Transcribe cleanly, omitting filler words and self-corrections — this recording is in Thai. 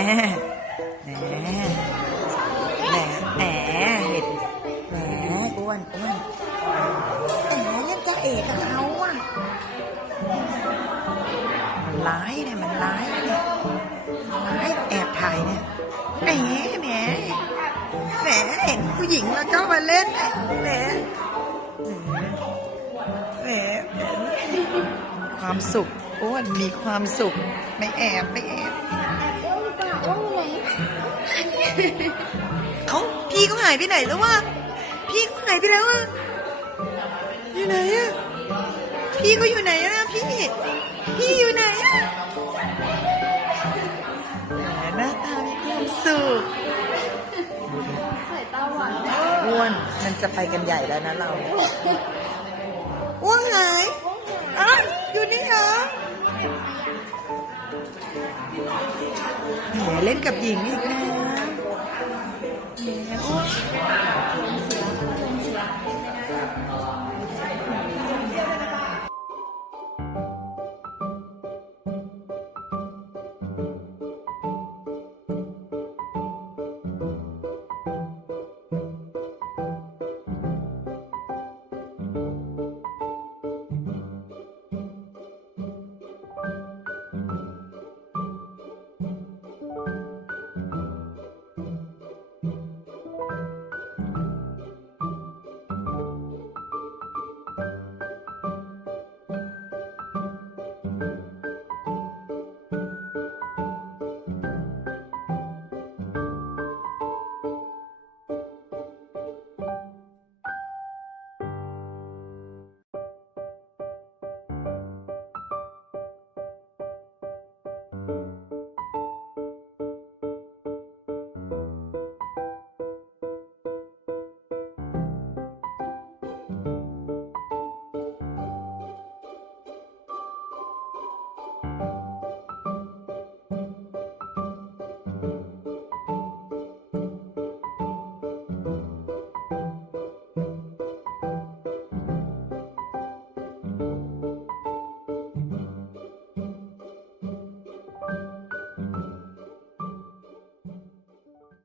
แหมแหมแหมเห็นแหมอ้วนแหมยังจะเอกกับเขาอ่ะมันร้ายเนี่ยมันร้ายเนี่ยร้ายแอบถ่ายเนี่ยแหมแหมแหมเห็นผู้หญิงแล้วก็มาเล่นแหมแหมความสุขอ้วนมีความสุขไม่แอบไม่แอบเขาพี่เขาหายไปไหนแล้ววะพี่เขาหายไปแล้วอะอยู่ไหนอะพี่เขาอยู่ไหนอะพี่อยู่ไหนอะหน้าตามีความสุขสายตาหวานอ้วนมันจะไปกันใหญ่แล้วนะเราอ้วนหายอ้าวอยู่นี่เหรอแหมเล่นกับหญิงอีกแล้วแหมอ้วน